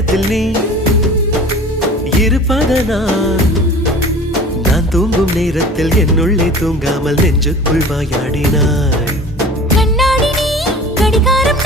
இதயத்தில் நீ இருப்பதனால் நான் தூங்கும் நேரத்தில் என்னுள்ளே தூங்காமல் நெஞ்சுக்குள் வாயாடினாய். கண்ணாடி நீ கடிகாரம்